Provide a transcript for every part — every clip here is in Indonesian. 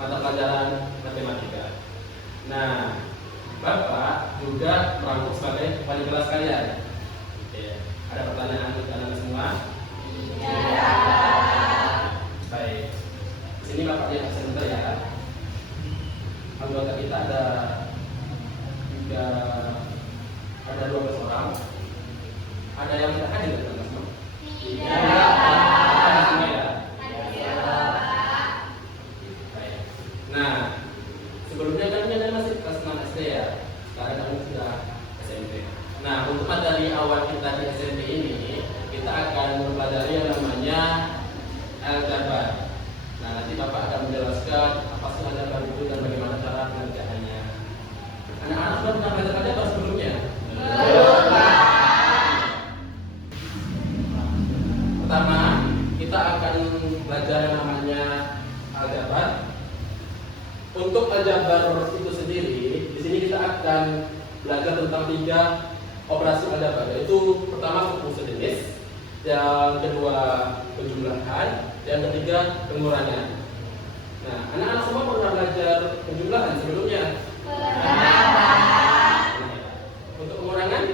mata pelajaran matematika. Nah, Bapak juga merangkul sebagai wali kelas kalian. Oke. Ada pertanyaan untuk kalian semua? Iya. Baik. Di sini Bapak lihat sebentar ya. Anggota kita ada 12 orang. Ada yang tidak hadir di kelas? Iya. Ada semua ya. Iya. Baik. Nah, sebelumnya kan kalian masih kelas 6 SD ya. Sekarang kamu sudah SMP. Nah, untuk materi awal kita di SMP ini, kita akan mempelajari yang namanya aljabar. Nah, nanti Bapak akan menjelaskan apa sih aljabar itu dan bagaimana cara pengerjaannya. Anak-anak sudah pernah belajar aljabar sebelumnya? Belum, Pak. Pertama, kita akan belajar yang namanya aljabar. Untuk aljabar itu sendiri, di sini kita akan belajar tentang 3 operasi aljabar, yaitu pertama suku sejenis, yang kedua penjumlahan, yang ketiga pengurangan. Nah, anak-anak semua pernah belajar penjumlahan sebelumnya? Untuk pengurangan?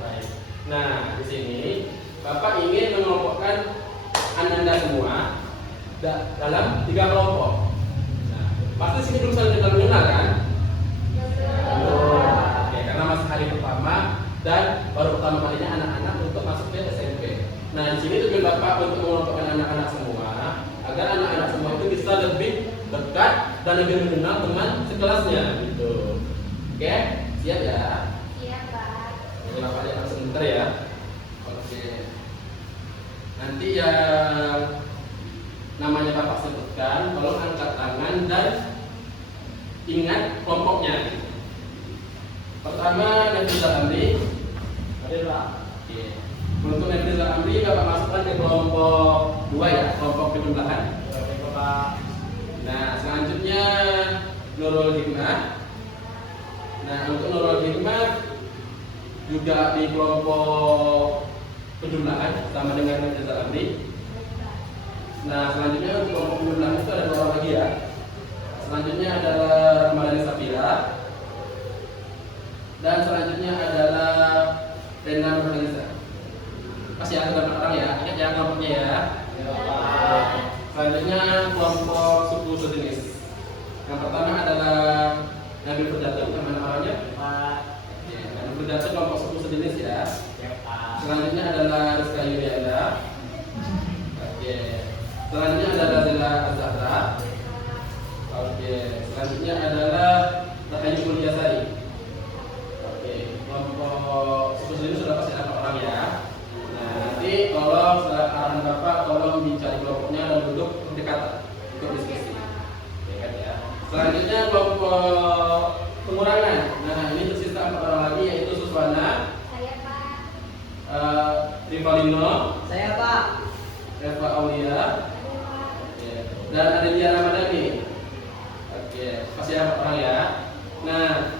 Baik. Nah, di sini Bapak ingin mengelompokkan Anda semua dalam 3 kelompok. Nah, pasti sini belum saling mengenal kan? Oke, karena masih hari pertama dan baru pertama kalinya anak-anak untuk masuk ke SMP. Nah, di sini tujuan Bapak untuk mengelompokkan anak-anak semua agar anak-anak semua itu bisa lebih dekat dan lebih mengenal teman sekelasnya gitu. Oke, siap ya? Iya, Pak. Jadi Bapak lihat sebentar ya. Oke. Nanti yang namanya Bapak sebutkan, tolong angkat tangan dan ingat kelompoknya. Pertama, Nafizal Amri. Hadir, Pak. Oke. Untuk Nafizal Amri, Bapak masukkan ke kelompok 2 ya, kelompok penjumlahan. Oke, Pak. Nah, selanjutnya Nurul Hikmah. Nah, untuk Nurul Hikmah juga di kelompok penjumlahan sama dengan Nafizal Amri. Nah, selanjutnya untuk kelompok penjumlahan itu ada 2 orang lagi ya. Selanjutnya adalah Ramadhani Safira. Dan selanjutnya adalah Rena Nurhaliza. Kasih aku dapat orang ya, ingat ya kelompoknya ya. Selanjutnya kelompok suku sejenis. Yang pertama adalah Nabil Furdato, nama orangnya Pak. Nabil Furdato kelompok suku sejenis ya. Selanjutnya adalah Rizka Yulianda. Oke. Selanjutnya adalah Zila Azhara. Oke. Selanjutnya adalah Rahayu Mulyasari. Oke. Kelompok suku sejenis sudah pasti ada orang ya. Nah, nanti tolong setelah arahan Bapak tolong dicari kelompoknya dan duduk berdekatan untuk diskusi. Oke kan ya. Selanjutnya kelompok pengurangan. Nah, ini tersisa 4 orang lagi yaitu Suswana, Saya, Pak. Rivalino, Saya, Pak. Reva Aulia, oke, dan Adelia Ramadhani. Oke, pasti ada 4 orang ya. Nah,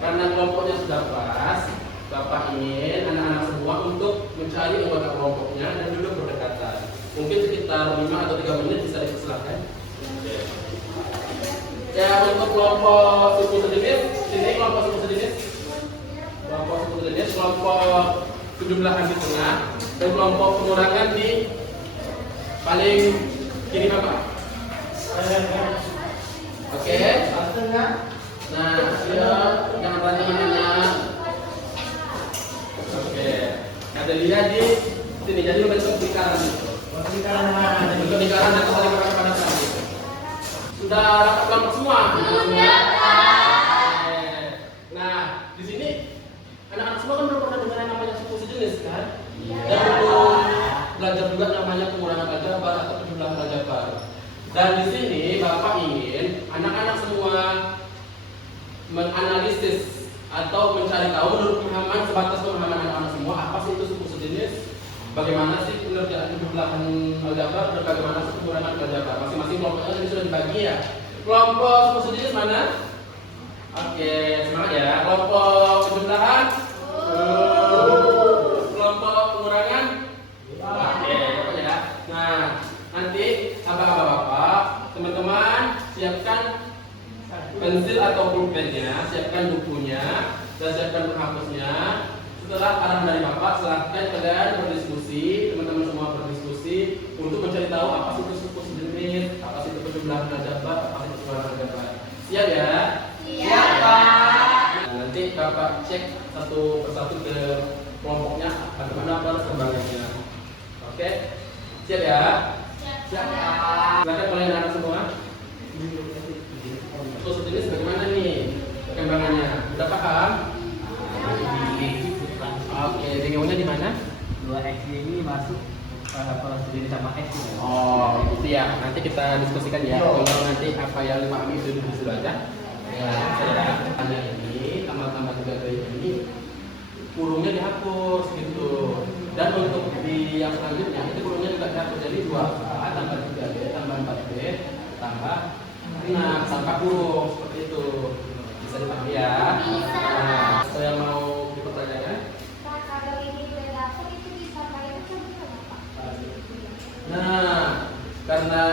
karena kelompoknya sudah pas, Bapak ingin anak-anak semua untuk mencari anggota kelompoknya dan duduk berdekatan. Mungkin sekitar 5 atau 3 menit bisa dipersilakan. Oke. Ya, untuk kelompok suku sejenis, sini kelompok suku sejenis. Kelompok suku sejenis, kelompok penjumlahan di tengah dan kelompok pengurangan di paling kiri Bapak. Oke. Nah, ya, jangan tanya-tanya. Oke. Ada lihat di sini, jadi bentuk lingkaran itu. Bentuk lingkaran dan kembali pada sana. Sudah dapat kelompok semua? Sudah, Pak. Nah, di sini anak-anak semua kan belum pernah dengar yang namanya suku sejenis kan? Iya. Dan belum belajar juga namanya pengurangan aljabar atau penjumlahan aljabar. Dan di sini Bapak ingin anak-anak semua menganalisis atau mencari tahu menurut pemahaman, sebatas pemahaman anak-anak semua apa sih itu suku sejenis, bagaimana sih pengerjaan penjumlahan aljabar dan bagaimana sih pengurangan aljabar. Masing-masing kelompoknya ini sudah dibagi ya. Kelompok suku sejenis mana? Oke, semangat ya. Kelompok penjumlahan. Kelompok pengurangan. Oke, ya. Nah, nanti abang-abang teman-teman siapkan pensil atau pulpennya, siapkan bukunya, dan siapkan penghapusnya. Setelah arahan dari Bapak, silahkan kalian berdiskusi, teman-teman semua berdiskusi untuk mencari tahu apa sih itu suku sejenis, apa sih itu penjumlahan najabat, apa sih itu penjumlahan najabat. Siap ya? Siap, Pak. Nah, nanti Bapak cek satu persatu ke kelompoknya bagaimana perkembangannya. Oke? Siap ya? Siap. Silakan kalian anak semua. Suku sejenis bagaimana nih perkembangannya? Udah paham? Oke, bingungnya di mana? 2X ini masuk kalau sendiri sama X ini. Oh, itu ya. Nanti kita diskusikan ya. Kalau nanti apa yang dipahami itu dulu aja. Ya, saya tanya ini tambah-tambah 3 ini kurungnya dihapus gitu. Dan untuk di yang selanjutnya itu kurungnya juga dihapus jadi 2A tambah 3B tambah 4B tambah 6 tanpa kurung seperti itu. Bisa dipahami ya? Bisa. Nah, saya mau dipertanyakan. Pak, kalau ini udah dapet itu bisa pakai itu kenapa? Nah, karena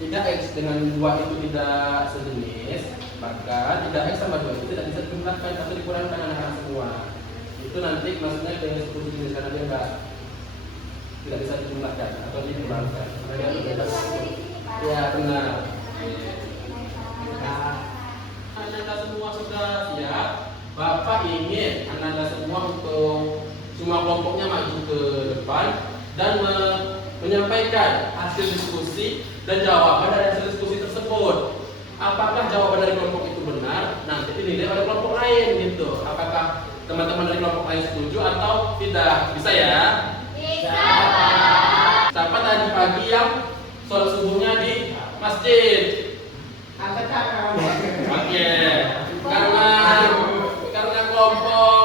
3X dengan 2 itu tidak sejenis, maka 3X sama 2 itu tidak bisa dijumlahkan atau dikurangkan anak-anak semua. Itu nanti maksudnya dengan 10 jenis karena dia tidak bisa dijumlahkan atau dikurangkan. Karena dia Jadi itu berbeda. ada di sini, Pak. Ya benar. Nah, Anda semua sudah siap. Bapak ingin Anda semua untuk semua kelompoknya maju ke depan dan menyampaikan hasil diskusi dan jawaban dari hasil diskusi tersebut. Apakah jawaban dari kelompok itu benar? Nanti dinilai oleh kelompok lain gitu. Apakah teman-teman dari kelompok lain setuju atau tidak? Bisa ya? Bisa. Siapa tadi pagi yang sholat subuhnya di masjid? Angkat tangan. Oke. Karena kelompok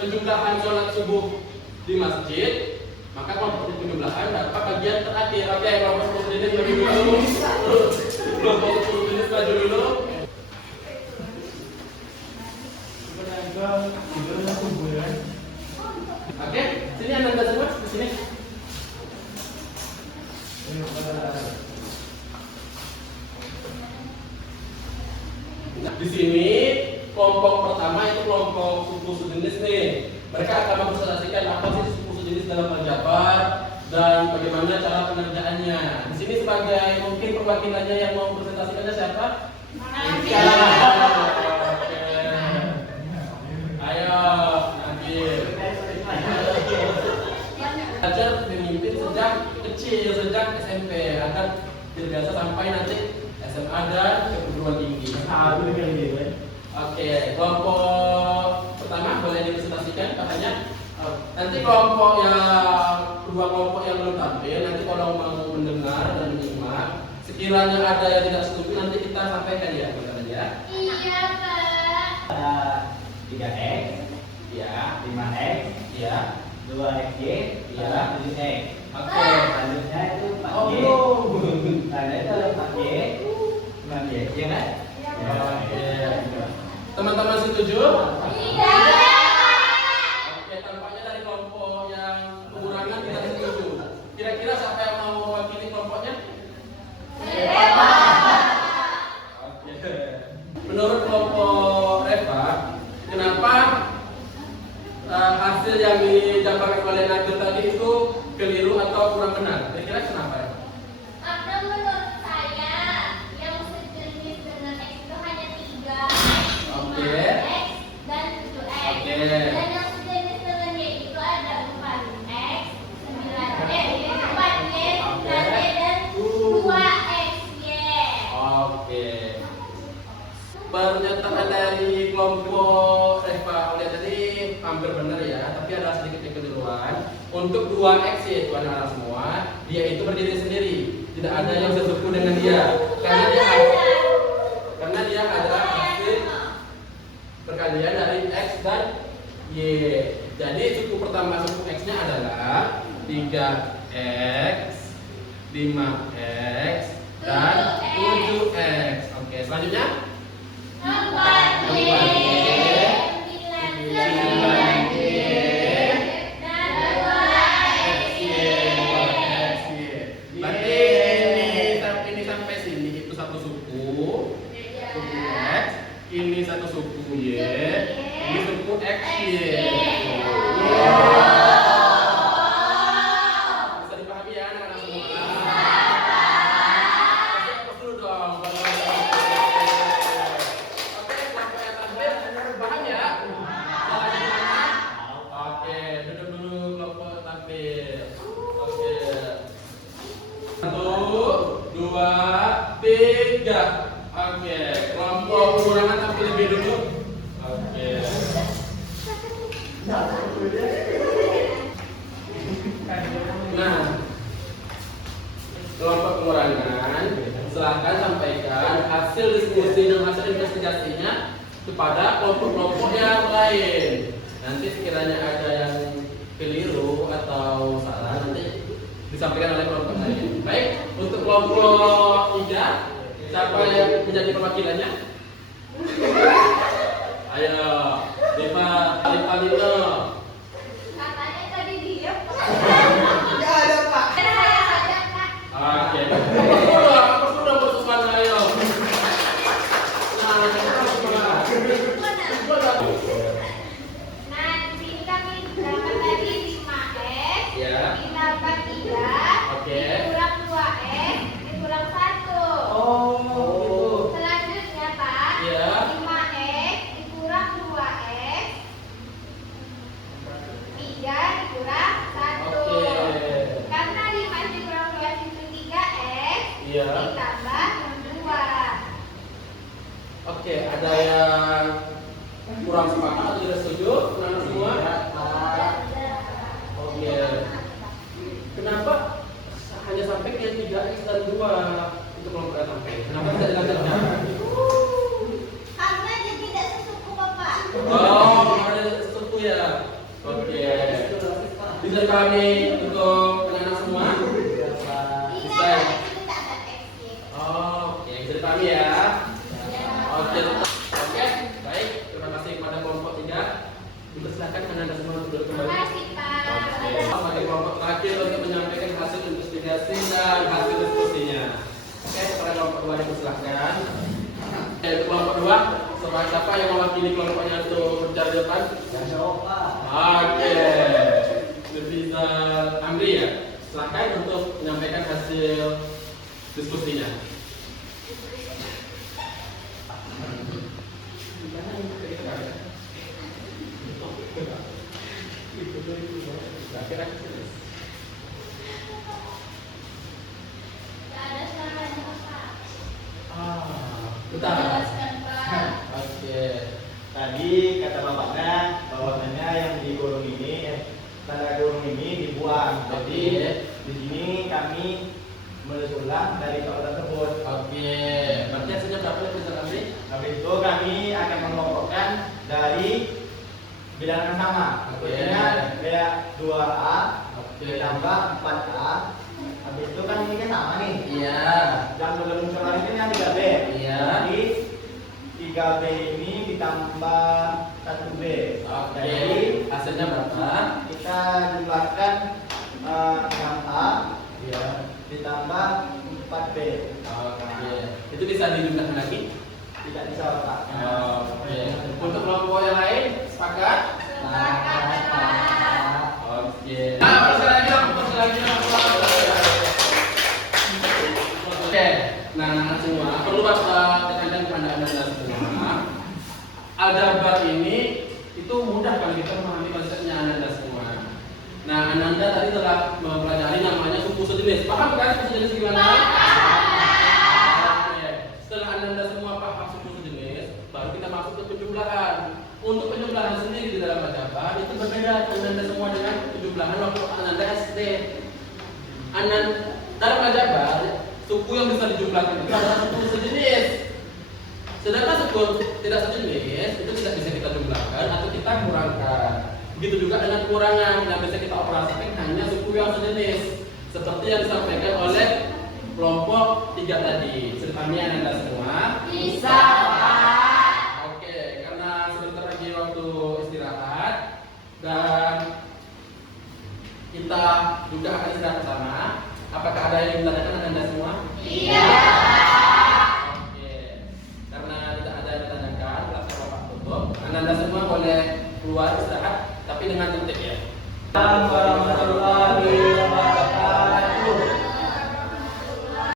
penjumlahan sholat subuh di masjid, maka kelompok penjumlahan dapat bagian terakhir. Oke, kelompok 10 jenis maju dulu. Kelompok 10 jenis maju dulu. Oke, sini Anda semua di sini. Nah, di sini kelompok pertama itu kelompok suku sejenis nih. Mereka akan mempresentasikan apa sih suku sejenis dalam aljabar dan bagaimana cara pengerjaannya. Di sini sebagai mungkin perwakilannya yang mau presentasikannya siapa? Nabi. Oke. Ayo, Nabil. Belajar memimpin sejak kecil, sejak SMP agar terbiasa sampai nanti SMA dan perguruan tinggi. Oke, kelompok pertama boleh dipresentasikan katanya. Nanti kelompok kedua kelompok yang belum tampil nanti kalau mau mendengar dan menyimak, sekiranya ada yang tidak setuju nanti kita sampaikan ya katanya. Iya, Pak. Ada 3X, Ya, 5X, ya, 2XY, Ya. 7X. oke. Selanjutnya itu 4Y. Oh, Nah, itu ada 4Y, 5Y, ya kan? Iya, Ya, Pak. ya. teman-teman setuju? Iya. Oke, tampaknya dari kelompok yang pengurangan tidak setuju. Kira-kira siapa yang mau mewakili kelompoknya? Oke. Menurut kelompok Reva, kenapa hasil yang dijabarkan oleh Nabil tadi itu keliru atau kurang benar? Kira-kira kenapa ya? Karena menurut saya yang sejenis dengan X itu hanya 3, Oke. 5X dan 7X. Oke. Dan yang sejenis dengan Y itu ada 4X, 4Y, 9Y dan 2XY. Oke. Pernyataan dari kelompok Reva oleh tadi hampir benar ya, tapi ada sedikit kekeliruan. Untuk 2X yaitu anak-anak semua, dia itu berdiri sendiri, tidak ada yang sesuku dengan dia, karena dia adalah hasil perkalian dari X dan Y. Jadi suku pertama suku X-nya adalah 3X, 5X, dan 7X. Oke, selanjutnya 4Y, 9Y dan 2XY. Berarti ini suku Y, ini suku XY. Bisa dipahami ya anak-anak semua? Kasih aplaus dulu dong. Oke, kelompok yang tampil paham ya? Caranya gimana? Oke, duduk dulu kelompok tampil. Oke. 1, 2, 3. Oke, kelompok pengurangan tampil lebih dulu. Oke. Nah, kelompok pengurangan silahkan sampaikan hasil diskusi dan hasil investigasinya kepada kelompok-kelompok yang lain. Nanti sekiranya ada yang keliru atau salah nanti disampaikan oleh kelompok lain. Baik, untuk kelompok 3, siapa yang menjadi perwakilannya? Ayo, Dipa Dino. Katanya tadi diam. Nggak ada, Pak. Ada saya saja, Kak. Oke. Apa sudah bersumpah ayo. Nah, Nah, di sini kami dapat tadi 5x ya. ditambah 3 Oke. dikurang 2x dikurang 1. Oh. Selanjutnya, Pak, Iya. 5x dikurang 2x 3 dikurang 1. Oke. Karena 5x dikurang 2x itu 3x Iya. ditambah 2. Oke, ada yang kurang sepakat atau tidak setuju? Anak semua? Oke. Kenapa hanya sampai ke 3x dan 2 untuk kelompok yang sampai? Kenapa tidak dilanjutkan? Karena dia tidak sesuku, Bapak. Oh, ada sesuatu ya. Oke. Bisa dipahami untuk anak-anak semua? Bisa. Itu tak ada x-nya. Oh, oke, bisa dipahami ya. Oke, oke, baik. Terima kasih kepada kelompok 3. Dipersilakan anak-anak semua untuk duduk Terima kembali. kasih, Pak. Oke, sebagai kelompok terakhir untuk menyampaikan hasil investigasi dan hasil diskusinya. Oke, kepada kelompok 2 dipersilakan. Oke, untuk kelompok 2, siapa yang mewakili kelompoknya untuk berbicara di depan? Oke, bisa Amri ya. Silakan untuk menyampaikan hasil diskusinya. Tidak ada suaranya, Pak. Bentar. Jelaskan, Pak. Oke. Tadi kata bapaknya bahwasanya yang di kurung ini tanda kurung ini dibuang. Jadi di sini kami menulis ulang dari soal tersebut. Oke. Berarti hasilnya berapa ya, Mister Amri? Habis itu kami akan mengelompokkan dari bilangan yang sama. Oke. Maksudnya beda 2A Oke. ditambah 4A. Habis itu kan ini kan sama nih. Iya. Yang belum soal ini kan 3B. Iya. Jadi 3B ini ditambah 1B. Oke. Jadi Hasilnya berapa? kita jumlahkan 6A Iya. ditambah 4B. Oke. Itu bisa dijumlahkan lagi? Tidak bisa Pak. Oke. Untuk kelompok yang lain sepakat? Sepakat, Pak. Oke. Nah, persilakan lagi. Oke. Nah, anak-anak semua, perlu tekankan kepada anda semua. Aljabar ini itu mudah kalau kita memahami konsepnya anda semua. Nah, Ananda tadi telah mempelajari namanya suku sejenis. Paham kan suku sejenis gimana? Oke. Setelah Ananda semua paham suku sejenis, baru kita masuk ke penjumlahan. Untuk penjumlahan sendiri di dalam aljabar itu berbeda Ananda semua dengan penjumlahan waktu Ananda SD. Dalam aljabar suku yang bisa dijumlahkan itu adalah suku sejenis. Sedangkan suku tidak sejenis itu tidak bisa kita jumlahkan atau kita kurangkan. Begitu juga dengan kurangan yang bisa kita operasikan hanya suku yang sejenis, seperti yang disampaikan oleh kelompok 3 tadi. Ceritanya Anda semua Bisa, Pak. Oke, karena sebentar lagi waktu istirahat dan kita juga akan istirahat bersama. Apakah ada yang ditanyakan Anda semua? Iya.